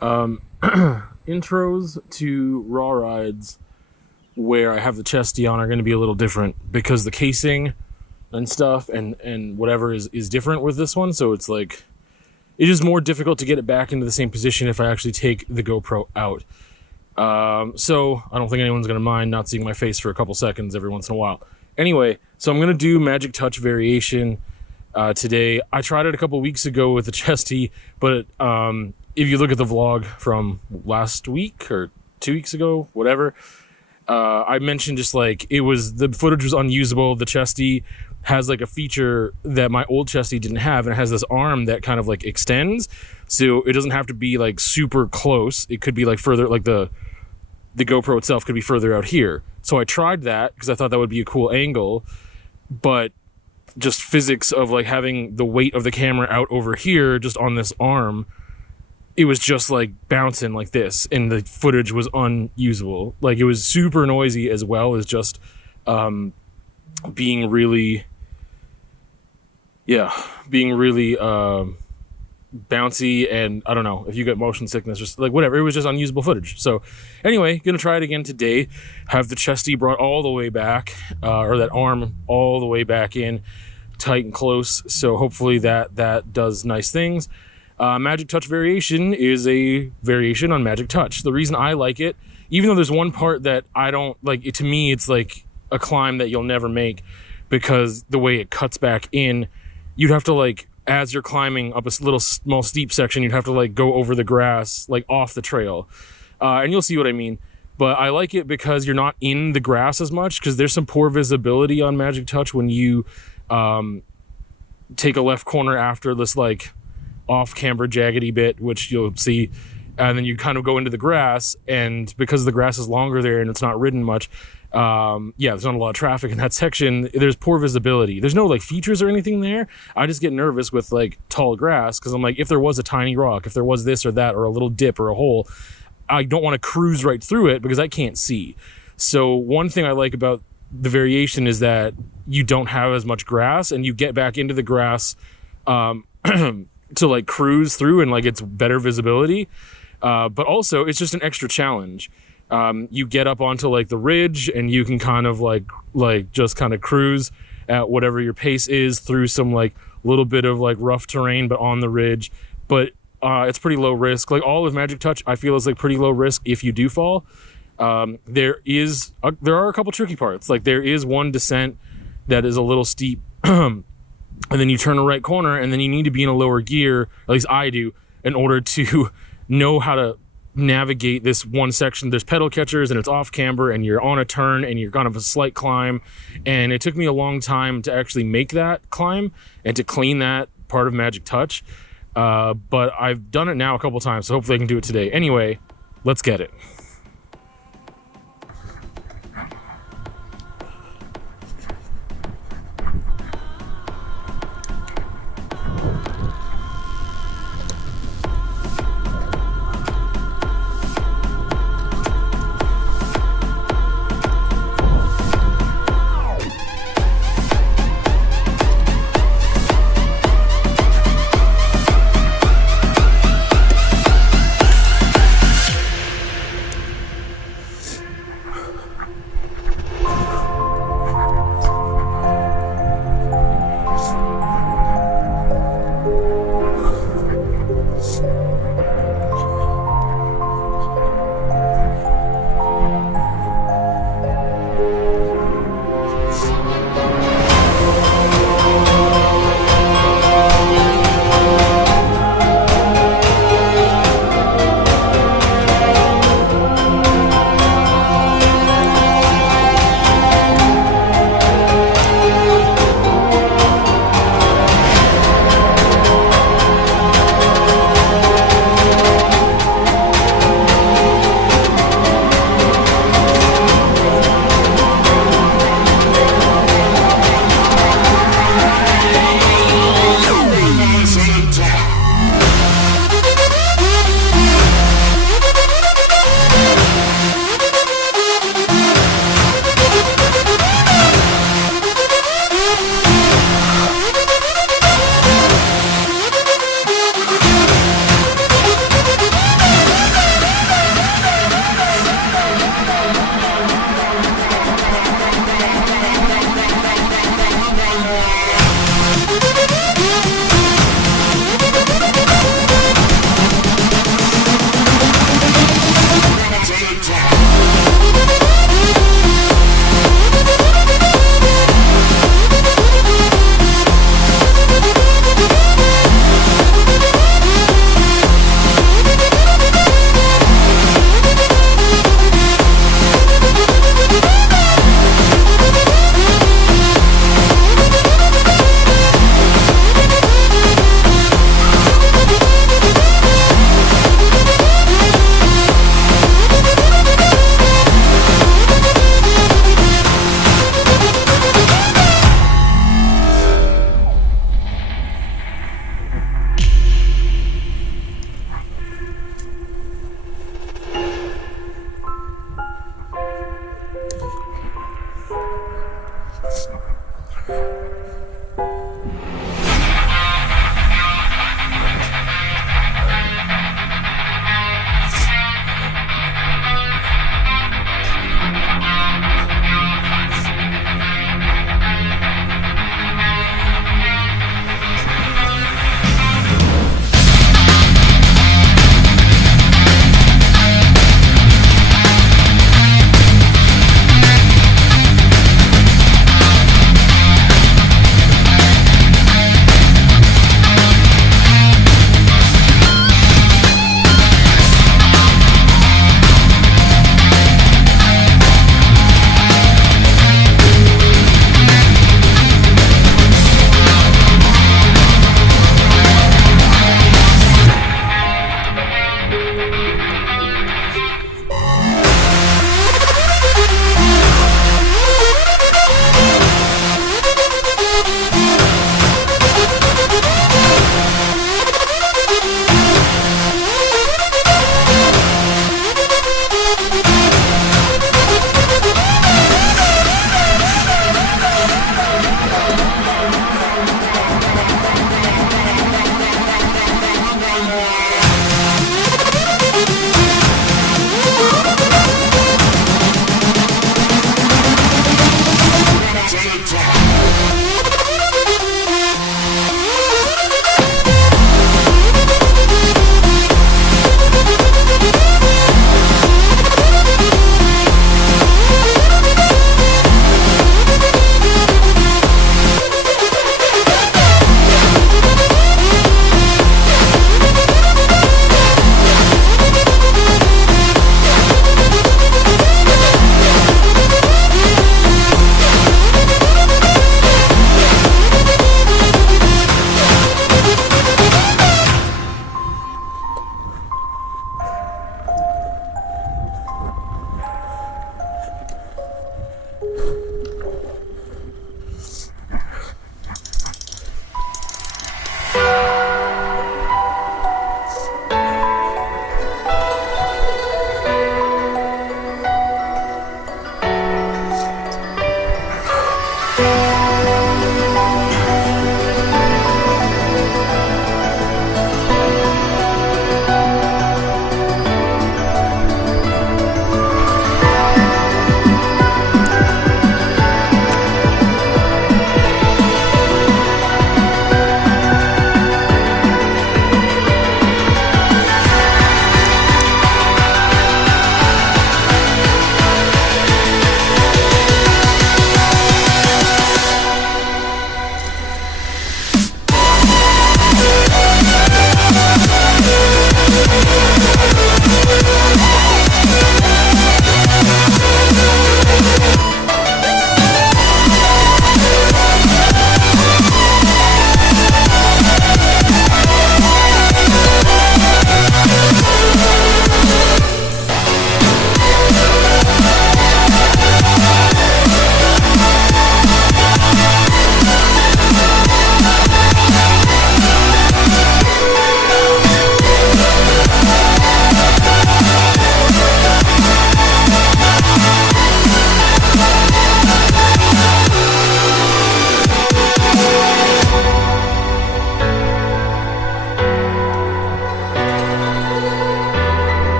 Intros to raw rides where I have the chesty on are going to be a little different because the casing and stuff and whatever is different with this one. So it's like, it is more difficult to get it back into the same position if I actually take the GoPro out. So I don't think anyone's going to mind not seeing my face for a couple seconds every once in a while. Anyway, so I'm going to do Magic Touch variation today. I tried it a couple weeks ago with the chesty, but if you look at the vlog from last week or 2 weeks ago, whatever, I mentioned just like the footage was unusable. The chesty has like a feature that my old chesty didn't have, and it has this arm that kind of like extends, so it doesn't have to be like super close. It could be like further, like the GoPro itself could be further out here. So I tried that because I thought that would be a cool angle, but just physics of like having the weight of the camera out over here just on this arm, it was just like bouncing like this, and the footage was unusable. Like, it was super noisy as well as just being really bouncy, and I don't know if you get motion sickness, just like whatever, it was just unusable footage. So anyway, gonna try it again today, have the chesty brought all the way back, or that arm all the way back in tight and close, so hopefully that does nice things. Magic Touch variation is a variation on Magic Touch. The reason I like it, even though there's one part that I don't like, to me it's like a climb that you'll never make, because the way it cuts back in, you'd have to like, as you're climbing up a little small steep section, you'd have to like go over the grass, like off the trail, and you'll see what I mean. But I like it because you're not in the grass as much, because there's some poor visibility on Magic Touch when you take a left corner after this like off-camber jaggedy bit, which you'll see, and then you kind of go into the grass, and because the grass is longer there and it's not ridden much, there's not a lot of traffic in that section, there's poor visibility. There's no like features or anything there. I just get nervous with like tall grass, because I'm like, if there was a tiny rock, if there was this or that, or a little dip or a hole, I don't want to cruise right through it because I can't see. So one thing I like about the variation is that you don't have as much grass, and you get back into the grass to like cruise through, and like it's better visibility, but also it's just an extra challenge. You get up onto like the ridge, and you can kind of like just kind of cruise at whatever your pace is through some like little bit of like rough terrain, but on the ridge. But it's pretty low risk. Like all of Magic Touch, I feel is like pretty low risk if you do fall. There are a couple tricky parts. Like there is one descent that is a little steep, and then you turn a right corner, and then you need to be in a lower gear, at least I do, in order to know how to navigate this one section. There's pedal catchers, and it's off camber, and you're on a turn, and you're kind of a slight climb. And it took me a long time to actually make that climb and to clean that part of Magic Touch. But I've done it now a couple times, so hopefully I can do it today. Anyway, let's get it.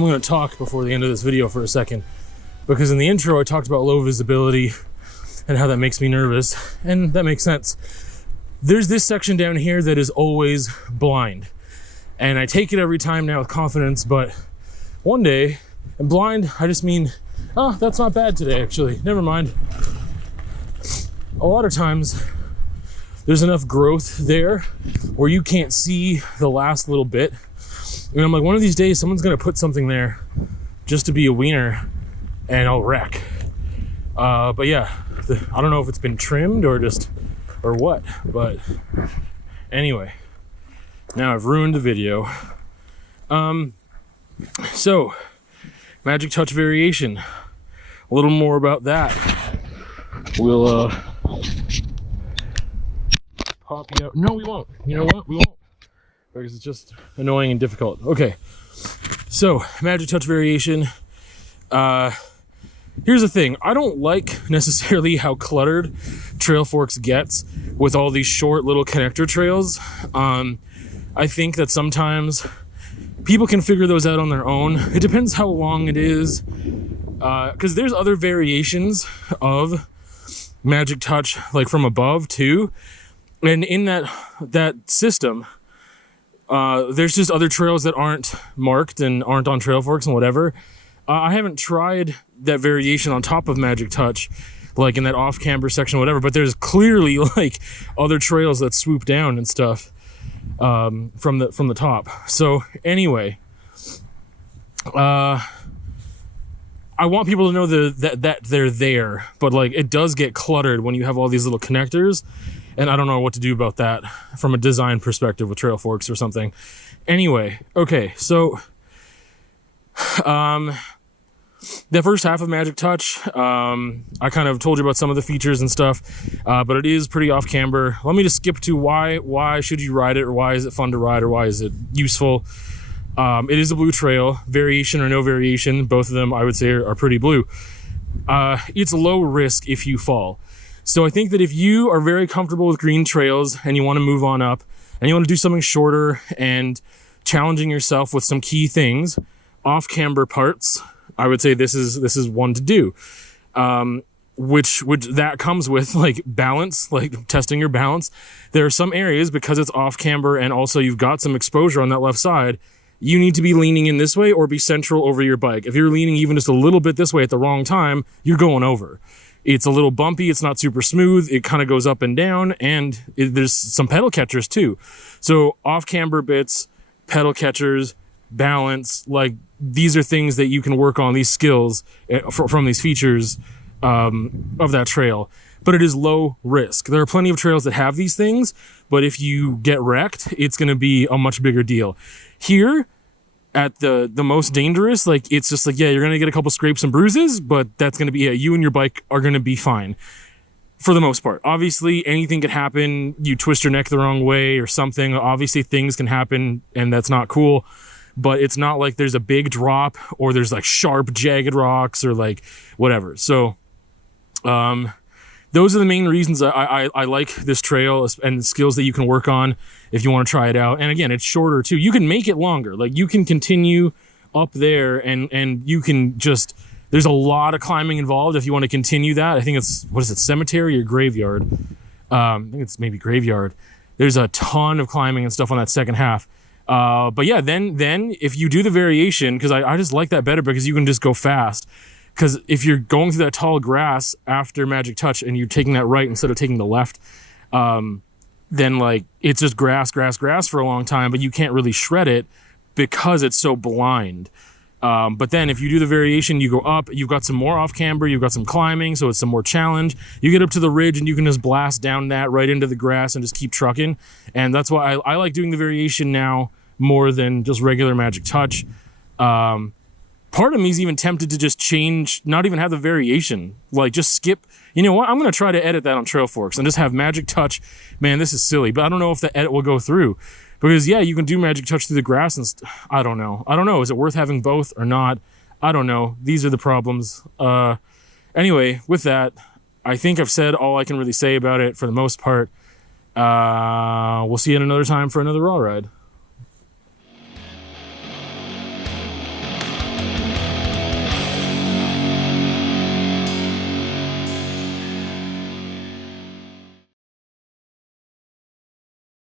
I'm going to talk before the end of this video for a second, because in the intro I talked about low visibility and how that makes me nervous, and that makes sense. There's this section down here that is always blind, and I take it every time now with confidence, but one day, and blind, I just mean, oh, that's not bad today, actually, never mind. A lot of times, there's enough growth there where you can't see the last little bit. And I'm like, one of these days, someone's gonna put something there just to be a wiener, and I'll wreck. But yeah, I don't know if it's been trimmed or what, but anyway, now I've ruined the video. So, Magic Touch variation, a little more about that. We'll pop you out. No, we won't. You know what? We won't. Because it's just annoying and difficult. Okay. So, Magic Touch variation. Here's the thing. I don't like necessarily how cluttered Trail Forks gets with all these short little connector trails. I think that sometimes people can figure those out on their own. It depends how long it is. Because there's other variations of Magic Touch, like from above too. And in that system, there's just other trails that aren't marked and aren't on Trail Forks and whatever. I haven't tried that variation on top of Magic Touch, like in that off-camber section or whatever, but there's clearly like other trails that swoop down and stuff from the top. So anyway, I want people to know that they're there, but like it does get cluttered when you have all these little connectors, and I don't know what to do about that from a design perspective with Trail Forks or something. Anyway, okay, so the first half of Magic Touch, I kind of told you about some of the features and stuff, but it is pretty off-camber. Let me just skip to why should you ride it, or why is it fun to ride, or why is it useful. It is a blue trail, variation or no variation. Both of them, I would say, are pretty blue. It's low risk if you fall. So I think that if you are very comfortable with green trails and you want to move on up and you want to do something shorter and challenging yourself with some key things, off-camber parts, I would say this is one to do. Which that comes with like balance, like testing your balance. There are some areas, because it's off-camber and also you've got some exposure on that left side, you need to be leaning in this way or be central over your bike. If you're leaning even just a little bit this way at the wrong time, you're going over. It's a little bumpy. It's not super smooth. It kind of goes up and down, and there's some pedal catchers too. So off-camber bits, pedal catchers, balance, like these are things that you can work on, these skills from these features of that trail. But it is low risk. There are plenty of trails that have these things, but if you get wrecked, it's going to be a much bigger deal. Here, at the most dangerous, like it's just like, yeah, you're going to get a couple scrapes and bruises, but that's going to be it. You and your bike are going to be fine for the most part. Obviously, anything could happen. You twist your neck the wrong way or something. Obviously, things can happen, and that's not cool. But it's not like there's a big drop or there's like sharp, jagged rocks or like whatever. So, those are the main reasons I like this trail and skills that you can work on if you want to try it out. And again, it's shorter too. You can make it longer. Like you can continue up there and you can just, there's a lot of climbing involved if you want to continue that. I think it's, what is it, cemetery or graveyard? I think it's maybe graveyard. There's a ton of climbing and stuff on that second half. But yeah, then if you do the variation, because I just like that better because you can just go fast. Because if you're going through that tall grass after Magic Touch and you're taking that right instead of taking the left, then like it's just grass for a long time, but you can't really shred it because it's so blind. But then if you do the variation, you go up, you've got some more off camber, you've got some climbing, so it's some more challenge. You get up to the ridge and you can just blast down that right into the grass and just keep trucking. And that's why I like doing the variation now more than just regular Magic Touch. Part of me is even tempted to just change, not even have the variation, like just skip. You know what? I'm going to try to edit that on Trail Forks and just have Magic Touch. Man, this is silly, but I don't know if the edit will go through. Because, yeah, you can do Magic Touch through the grass and I don't know. Is it worth having both or not? I don't know. These are the problems. Anyway, with that, I think I've said all I can really say about it for the most part. We'll see you at another time for another raw ride.